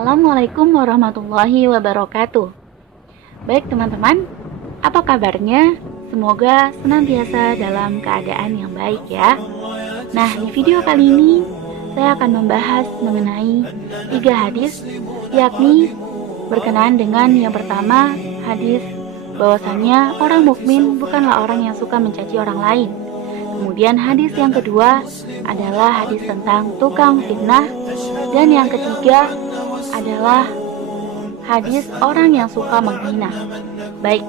Assalamualaikum warahmatullahi wabarakatuh. Baik teman-teman, apa kabarnya? Semoga senantiasa dalam keadaan yang baik ya. Nah, di video kali ini saya akan membahas mengenai 3 hadis, yakni berkenaan dengan yang pertama, hadis bahwasannya orang mukmin bukanlah orang yang suka mencaci orang lain. Kemudian hadis yang kedua adalah hadis tentang tukang fitnah, dan yang ketiga adalah hadis orang yang suka menghina. Baik,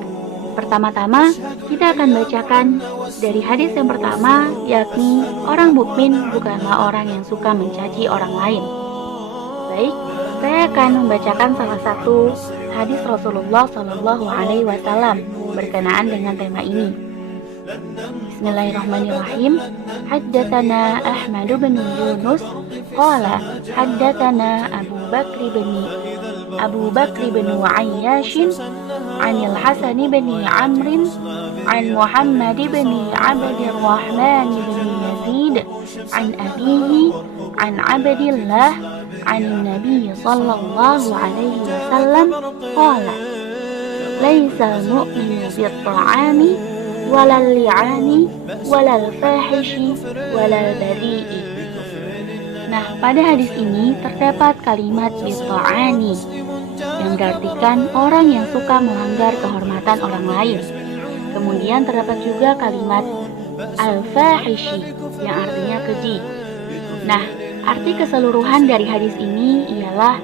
pertama-tama kita akan bacakan dari hadis yang pertama, yakni orang mukmin bukanlah orang yang suka mencaci orang lain. Baik, saya akan membacakan salah satu hadis Rasulullah Shallallahu Alaihi Wasallam berkenaan dengan tema ini. Bismillahirrahmanirrahim. Haddatsana Ahmad bin Yunus qala haddatsana Abu Bakr bin Ayyash anil Hasan bin Amr an Muhammad bin Abdurrahman bin Yazid an abihi an Abdillah an Nabi sallallahu alaihi wasallam qala laisa al-mu'minu bit-ta'ami walal li'ani walal fahishi walal bari'i. Nah, pada hadis ini terdapat kalimat bita'ani yang berartikan orang yang suka melanggar kehormatan orang lain. Kemudian terdapat juga kalimat al-fahishi yang artinya keji. Nah, arti keseluruhan dari hadis ini ialah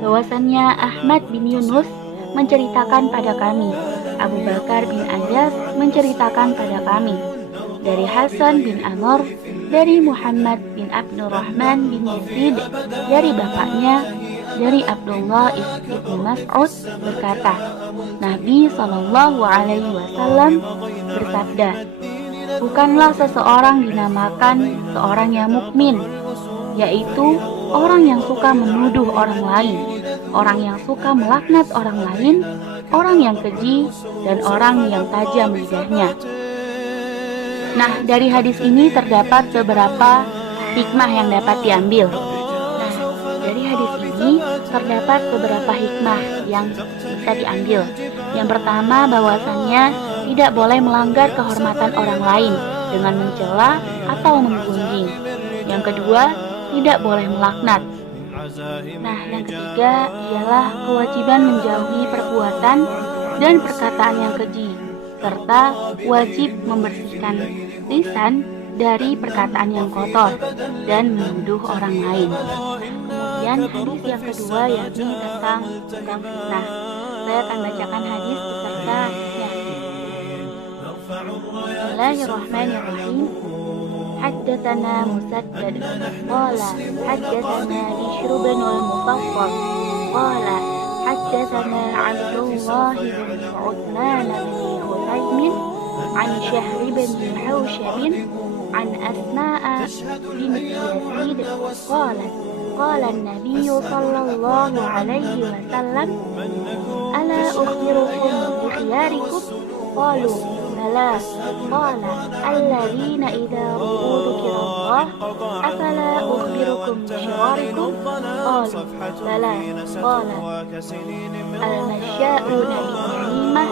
bahwasannya Ahmad bin Yunus menceritakan pada kami, Abu Bakar bin Ayyas menceritakan pada kami, dari Hasan bin Amr, dari Muhammad bin Abdurrahman bin Yazid, dari bapaknya, dari Abdullah ibn Mas'ud berkata, Nabi Shallallahu Alaihi Wasallam bersabda, bukanlah seseorang dinamakan seorang yang mukmin, yaitu orang yang suka menuduh orang lain, orang yang suka melaknat orang lain, orang yang keji, dan orang yang tajam lidahnya. Nah, dari hadis ini terdapat beberapa hikmah yang dapat diambil. Nah, dari hadis ini terdapat beberapa hikmah yang bisa diambil. Yang pertama, bahwasannya tidak boleh melanggar kehormatan orang lain dengan mencela atau menggunjing. Yang kedua, tidak boleh melaknat. Nah, yang ketiga ialah kewajiban menjauhi perbuatan dan perkataan yang keji, serta wajib membersihkan lisan dari perkataan yang kotor dan menuduh orang lain. Kemudian hadis yang kedua yakni tentang tukang fitnah. Saya akan bacakan hadis beserta hadisnya. Bismillahirrahmanirrahim. Haddatsana Musaddad qala haddatsana Bishr bin al-Mufassal qala haddatsana Abdullah bin Uthman bin Husaymin an Syahr bin Hawshab an Asma'a binti Yazid qalat qala an-nabiy sallallahu alaihi wasallam ala ukhbirukum bi khiyarikum qalu bala qala alladhina idza ru'u dhikrallah afala ukhbirukum bi syirarikum qalu bala qala al-mashya'una bil-namimah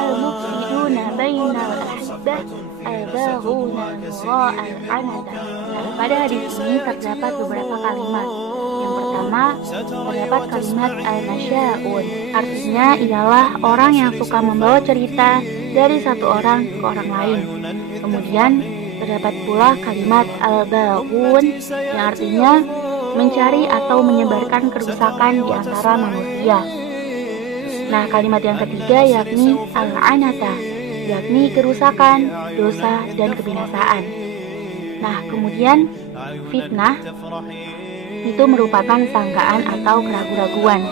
al-mufsiduna bainal ahibah al-baghuna mura'al anada. Nah, pada hadis ini terdapat beberapa kalimat. Yang pertama, terdapat kalimat al-masya'un, artinya ialah orang yang suka membawa cerita dari satu orang ke orang lain. Kemudian terdapat pula kalimat al-baghun yang artinya mencari atau menyebarkan kerusakan di antara manusia. Nah, kalimat yang ketiga yakni al-anata, yakni kerusakan, dosa, dan kebinasaan. Nah, kemudian fitnah itu merupakan sangkaan atau keraguan-raguan,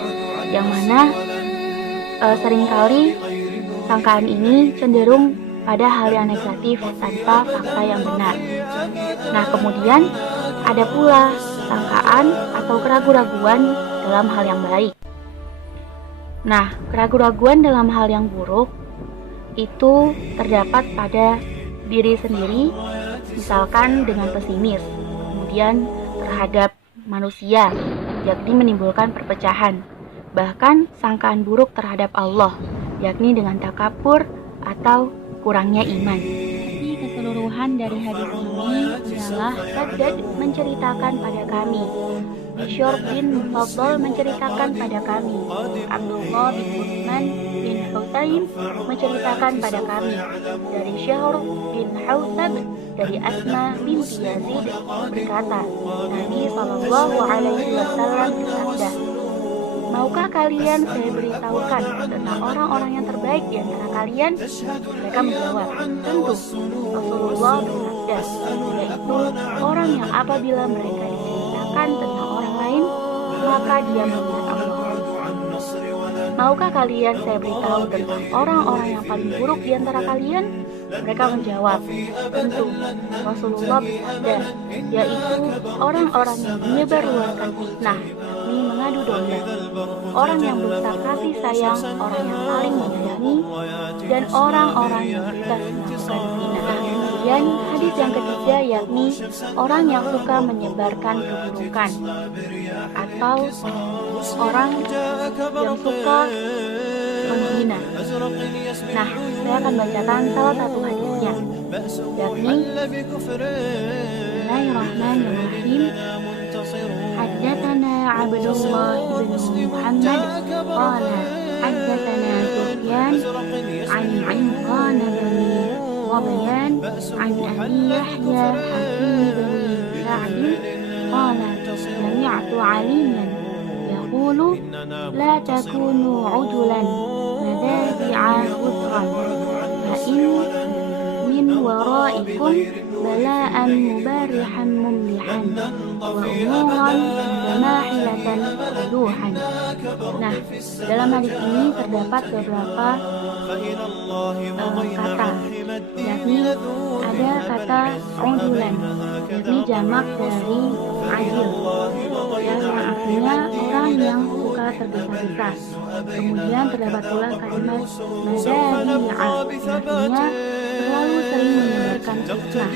yang mana seringkali sangkaan ini cenderung pada hal yang negatif tanpa fakta yang benar. Nah, kemudian ada pula sangkaan atau keraguan-raguan dalam hal yang baik. Nah, keraguan-raguan dalam hal yang buruk itu terdapat pada diri sendiri, misalkan dengan pesimis, kemudian terhadap manusia, yakni menimbulkan perpecahan. Bahkan sangkaan buruk terhadap Allah, yakni dengan takabur atau kurangnya iman. Jadi keseluruhan dari hadis ini ialah Saddad menceritakan pada kami, Bishr bin Mufaddal menceritakan pada kami, Abdullah bin Utsman bin Husain menceritakan pada kami, dari Syahr bin Hawsab dari Asma binti Yazid berkata, Nabi Shallallahu Alaihi Wasallam bersabda, maukah kalian saya beritahukan tentang orang-orang yang terbaik di antara kalian? Mereka menjawab, tentu. Rasulullah bersabda, yaitu orang yang apabila mereka diceritakan tentang orang lain, maka dia melihat Allah. Maukah kalian saya beritahu tentang orang-orang yang paling buruk di antara kalian? Mereka menjawab, tentu. Rasulullah bersabda, yaitu orang-orang yang menyebarluaskan fitnah, yakni mengadu domba, orang yang berusaha kasih sayang, orang yang saling menyayangi, dan orang-orang yang suka melakukan zina. Kemudian hadis yang ketiga yakni orang yang suka menyebarkan keburukan atau orang yang suka menghina. Nah, saya akan bacakan salah satu hadisnya, yakni Bismillahirrahmanirrahim. Haddatsana Abdullah bin Muhammad qala haddatsana Sufyan an Imran bin Wabiyan an Abi Yahya Hakim bin Sa'd qala sami'tu Aliyan yaqulu la takunu ujulan madafi'a usran fa in min waraikum bala'an mubarihan mumlihan wa umuran samahilatan duhan. Nah, dalam hadis ini terdapat beberapa kata, yakni ada kata udulan, yakni jamak dari adil, yang artinya orang yang suka tergesa-gesa. Kemudian terdapat pula kalimat madani'a, artinya selalu sering menyebarkan fitnah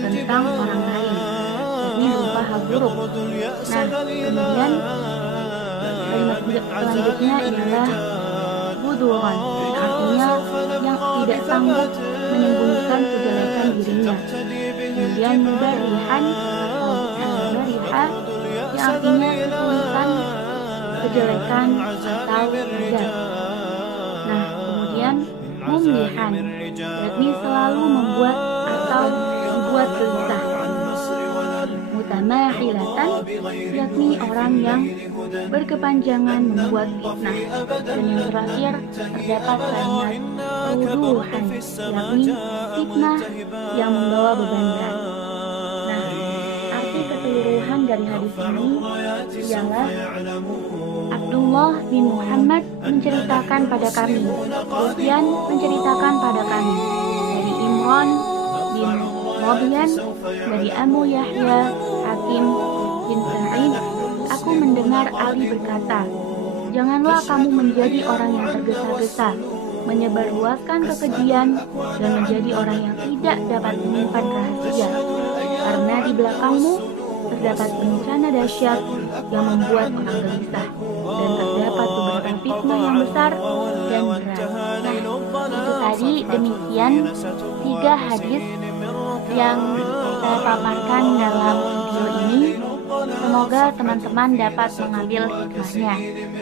tentang orang lain, yakni berupa hal buruk. Nah, kemudian kalimat selanjutnya ialah buduran, artinya yang tidak sanggup menyembunyikan kejelekan dirinya. Kemudian mubarihan atau mubariha, yang artinya kesulitan kejelekan atau raja. Nah, kemudian mumlihan, yakni selalu membuat atau dibuat gelisah. Mutamahilatan, yakni orang yang berkepanjangan membuat fitnah. Dan yang terakhir terdapat kalimat tuduhan, yakni fitnah yang membawa beban berat. Nah, arti keseluruhan dari hadis ini ialah Abdullah bin Muhammad menceritakan pada kami, Sufyan menceritakan pada kami, dari Imran bin Wabiyan, dari Abu Yahya Hakim bin Sa'id, aku mendengar Ali berkata, janganlah kamu menjadi orang yang tergesa-gesa, menyebarluaskan kekejian, dan menjadi orang yang tidak dapat menyimpan rahasia, karena di belakangmu terdapat bencana dahsyat yang membuat orang gelisah, dan terdapat beberapa fitnah yang besar dan berat. Nah, itu tadi demikian 3 hadis yang saya paparkan dalam video ini. Semoga teman-teman dapat mengambil hikmahnya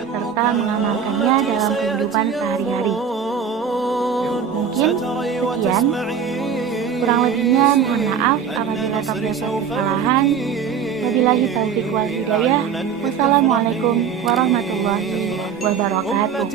serta mengamalkannya dalam kehidupan sehari-hari. Mungkin sekian, kurang lebihnya mohon maaf apabila terdapat kesalahan. Wabillahi taufiq wal hidayah. Wassalamualaikum warahmatullahi wabarakatuh.